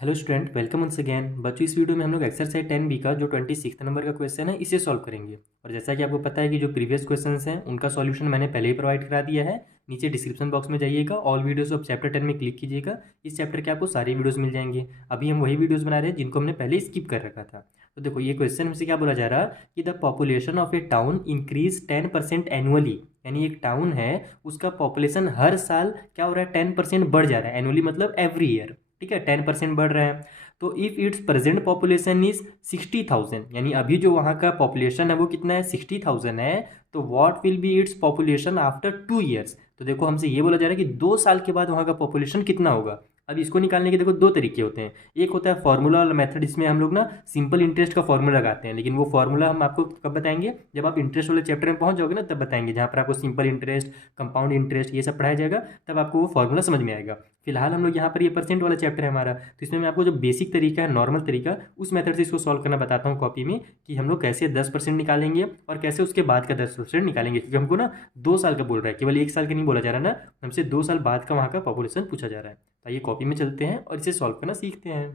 Hello student, welcome once again. बच्चों, इस video में हम लोग एक्सरसाइज 10B का जो 26 नंबर का क्वेश्चन है इसे सॉल्व करेंगे। और जैसा कि आपको पता है कि जो प्रीवियस क्वेश्चंस हैं उनका सॉल्यूशन मैंने पहले ही प्रोवाइड करा दिया है। नीचे डिस्क्रिप्शन बॉक्स में जाइएगा, ऑल वीडियोस ऑफ चैप्टर 10 में क्लिक कीजिएगा। इस चैप्टर के आपको सारी वीडियोस मिल जाएंगे। अभी हम वही वीडियोस बना रहे हैं जिनको हमने पहले स्किप कर रखा था। तो देखो, ये क्वेश्चन हमसे क्या बोला जा रहा है कि the population of A town increase 10% annually. यानी एक टाउन है, उसका पॉपुलेशन हर साल क्या हो रहा है, 10% बढ़ जा रहा है। एनुअली मतलब एवरी ईयर, ठीक है, 10% बढ़ रहा है। तो if it's present population is 60,000, यानी अभी जो वहाँ का पॉपुलेशन है वो कितना है, 60,000 है। तो what will be its population after 2 years. तो देखो, हमसे ये बोला जा रहा है कि 2 साल के बाद वहाँ का पॉपुलेशन कितना होगा। अब इसको निकालने के देखो दो तरीके होते हैं। एक होता है फॉर्मूला वाला मेथड, इसमें हम लोग ना सिंपल इंटरेस्ट का फॉर्मूला लगाते हैं, लेकिन वो फॉर्मूला हम आपको कब बताएंगे, जब आप इंटरेस्ट वाले चैप्टर में पहुंच जाओगे ना, तब बताएंगे, जहाँ पर आपको सिंपल इंटरेस्ट, कंपाउंड इंटरेस्ट ये सब पढ़ाया जाएगा, तब आपको वो फॉर्मूला समझ में आएगा। फिलहाल हम लोग यहाँ पर ये परसेंट वाला चैप्टर है हमारा, तो इसमें मैं आपको जो बेसिक तरीका है, नॉर्मल तरीका, उस मेथड से इसको सॉल्व करना बताता हूँ कॉपी में, कि हम लोग कैसे 10% निकालेंगे और कैसे उसके बाद का 10% निकालेंगे। क्योंकि हमको ना 2 साल का बोल रहा है, केवल 1 साल का नहीं बोला जा रहा ना, हमसे 2 साल बाद का वहाँ का पॉपुलेशन पूछा जा रहा है। तो ये कॉपी में चलते हैं और इसे सॉल्व करना सीखते हैं।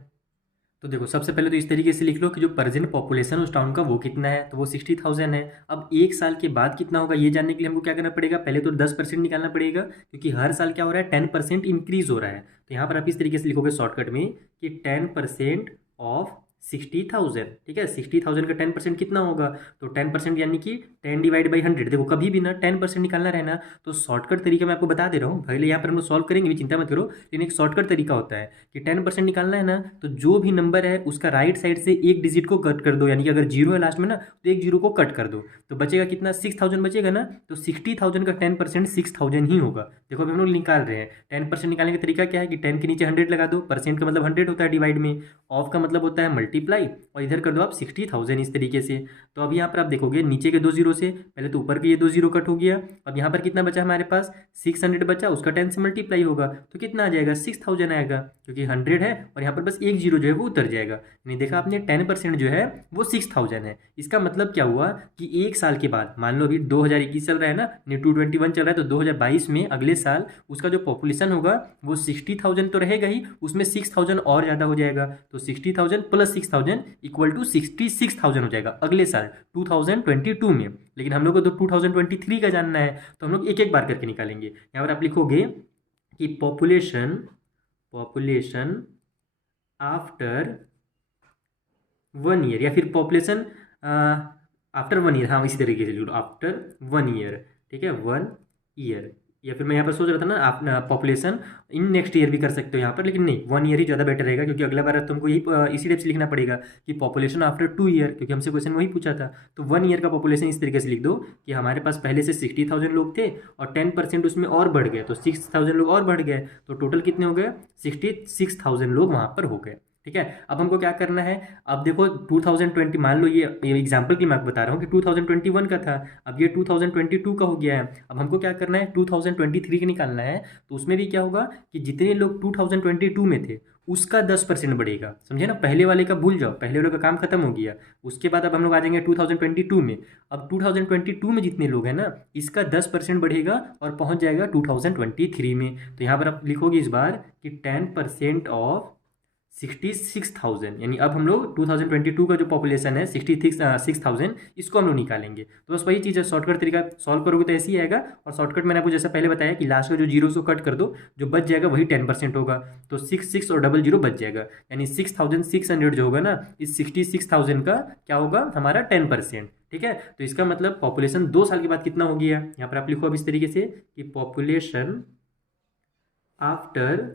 तो देखो, सबसे पहले तो इस तरीके से लिख लो कि जो प्रेजेंट पॉपुलेशन उस टाउन का वो कितना है, तो वो 60,000 है। अब 1 साल के बाद कितना होगा ये जानने के लिए हमको क्या करना पड़ेगा, पहले तो 10% निकालना पड़ेगा, क्योंकि हर साल क्या हो रहा है, 10% इंक्रीज हो रहा है। तो यहाँ पर आप इस तरीके से लिखोगे शॉर्टकट में कि 10% ऑफ 60,000, ठीक है। 60,000 का 10% कितना होगा, तो 10% यानी कि 10/100। देखो, कभी भी ना 10% निकालना रहना, तो शॉर्टकट तरीका मैं आपको बता दे रहा हूँ। पहले यहाँ पर हम लोग सॉल्व करेंगे भी, चिंता मत करो, लेकिन एक शॉर्टकट तरीका होता है कि 10% निकालना है ना, तो जो भी नंबर है उसका राइट साइड से एक डिजिट को कट कर दो। यानी कि अगर जीरो है लास्ट में ना, तो एक जीरो को कट कर दो, तो बचेगा कितना, 6,000 बचेगा ना। तो 60,000 का 10% 6,000 ही होगा। देखो, अभी हम लोग निकाल रहे हैं। 10% निकालने का तरीका क्या है कि 10 के नीचे 100 लगा दो। परसेंट का मतलब 100 होता है डिवाइड में, ऑफ का मतलब होता है मल्टीप्लाई, और इधर कर दो आप 60,000 इस तरीके से। तो अब यहाँ पर आप देखोगे नीचे के 2 जीरो से पहले तो ऊपर के ये 2 जीरो कट हो गया। अब यहाँ पर कितना बचा हमारे पास, 600 बचा, उसका 10 से मल्टीप्लाई होगा तो कितना आ जाएगा, 6,000 आएगा, क्योंकि 100 है और यहाँ पर बस एक जीरो जो है वो उतर जाएगा। यानी देखा आपने, 10% जो है वो 6,000 है। इसका मतलब क्या हुआ कि 1 साल के बाद, मान लो अभी 2021 चल रहा है ना, 2021 चल रहा है, तो 2022 में अगले साल उसका जो पॉपुलेशन होगा वो 60,000 तो रहेगा ही, उसमें 6,000 और ज़्यादा हो जाएगा। तो 60,000 प्लस 6,000 इक्वल टू 66,000 हो जाएगा अगले साल 2022 में। लेकिन हम लोग को तो 2023 का जानना है, तो हम लोग एक एक बार करके निकालेंगे। यहाँ पर आप लिखोगे कि पॉपुलेशन पॉपुलेशन आफ्टर 1 ईयर, या फिर पॉपुलेशन आफ्टर 1 ईयर, हाँ इसी तरीके से लिख लो, आफ्टर 1 ईयर, ठीक है, 1 ईयर। या फिर मैं यहाँ पर सोच रहा था ना, आप पॉपुलेशन इन नेक्स्ट ईयर भी कर सकते हो यहाँ पर, लेकिन नहीं, 1 ईयर ही ज़्यादा बेटर रहेगा, क्योंकि अगला बार तुमको यही इसी टाइप से लिखना पड़ेगा कि पॉपुलेशन आफ्टर 2 ईयर, क्योंकि हमसे क्वेश्चन वही पूछा था। तो 1 ईयर का पॉपुलेशन इस तरीके से लिख दो कि हमारे पास पहले से 60,000 लोग थे और 10% उसमें और बढ़ गए, तो 6,000 लोग और बढ़ गए, तो टोटल कितने हो गए, 66,000 लोग वहाँ पर हो गए, ठीक है। अब हमको क्या करना है, अब देखो 2020, मान लो ये एग्जाम्पल की मैं आपको बता रहा हूँ कि 2021 का था, अब ये 2022 का हो गया है। अब हमको क्या करना है, 2023 का निकालना है। तो उसमें भी क्या होगा कि जितने लोग 2022 में थे उसका 10% बढ़ेगा, समझे ना। पहले वाले का भूल जाओ, पहले वाले का काम खत्म हो गया। उसके बाद अब हम लोग आ जाएंगे 2022 में। अब 2022 में जितने लोग हैं ना, इसका 10% बढ़ेगा और पहुंच जाएगा 2023 में। तो यहाँ पर आप लिखोगे इस बार कि 10% ऑफ 66,000, यानी अब हम लोग 2022 का जो पॉपुलेशन है 66,000, इसको हम लोग निकालेंगे। तो बस वही चीज़ है, शॉर्टकट तरीका सॉल्व करोगे तो ऐसे ही आएगा। और शॉर्टकट मैंने आपको जैसा पहले बताया कि लास्ट का जो जीरो को कट कर दो, जो बच जाएगा वही 10% होगा। तो 6 और डबल जीरो बच जाएगा, यानी 6,600 जो होगा ना, इस 66,000 का क्या होगा, हमारा 10%, ठीक है। तो इसका मतलब पॉपुलेशन 2 साल के बाद कितना हो गया, यहाँ पर आप लिखो अब इस तरीके से कि पॉपुलेशन आफ्टर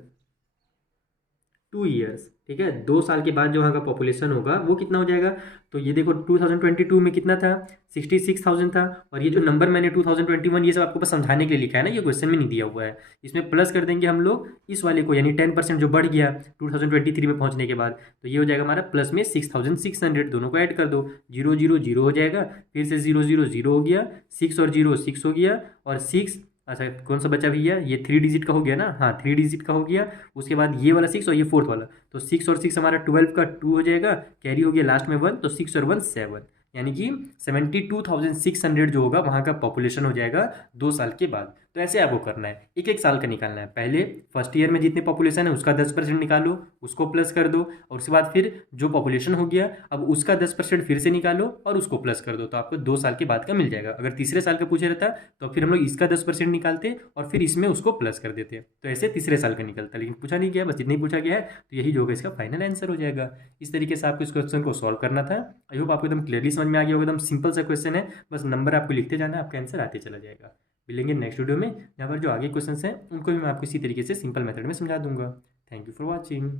2 ईयर्स, ठीक है, 2 साल के बाद जो वहाँ का पॉपुलेशन होगा वो कितना हो जाएगा। तो ये देखो 2022 में कितना था, 66,000 था। और ये जो नंबर मैंने 2021 ये सब आपको बस समझाने के लिए लिखा है ना, ये क्वेश्चन में नहीं दिया हुआ है। इसमें प्लस कर देंगे हम लोग इस वाले को, यानी 10% जो बढ़ गया 2023 में पहुँचने के बाद, तो ये हो जाएगा हमारा प्लस में 6,600, दोनों को ऐड कर दो, जीरो जीरो जीरो हो जाएगा, फिर से जीरो जीरो जीरो हो गया, 6 और जीरो 6 हो गया, और 6, अच्छा कौन सा बचा भैया, ये 3 डिजिट का हो गया ना, हाँ 3 डिजिट का हो गया। उसके बाद ये वाला 6 और ये फोर्थ वाला, तो 6 और 6 हमारा 12 का 2 हो जाएगा, कैरी हो गया लास्ट में 1, तो 6 और 1 7, यानी कि 72,600 जो होगा वहाँ का पॉपुलेशन हो जाएगा 2 साल के बाद। तो ऐसे आपको करना है, एक एक साल का निकालना है। पहले फर्स्ट ईयर में जितनी पॉपुलेशन है उसका 10% निकालो, उसको प्लस कर दो, और उसके बाद फिर जो पॉपुलेशन हो गया अब उसका 10% फिर से निकालो और उसको प्लस कर दो, तो आपको 2 साल के बाद का मिल जाएगा। अगर तीसरे साल का पूछे रहता तो फिर हम लोग इसका 10% निकालते और फिर इसमें उसको प्लस कर देते, तो ऐसे तीसरे साल का निकलता। लेकिन पूछा नहीं गया, बस इतना ही पूछा गया है, तो यही जो होगा इसका फाइनल आंसर हो जाएगा। इस तरीके से आपको इस क्वेश्चन को सॉल्व करना था। आई होप आपको एकदम क्लियरली समझ में आ गया होगा। एकदम सिंपल सा क्वेश्चन है, बस नंबर आपको लिखते जाना है, आपका आंसर आते चला जाएगा। मिलेंगे नेक्स्ट वीडियो में, यहाँ पर जो आगे क्वेश्चन हैं उनको भी मैं आपको इसी तरीके से सिंपल मेथड में समझा दूंगा। Thank you for watching.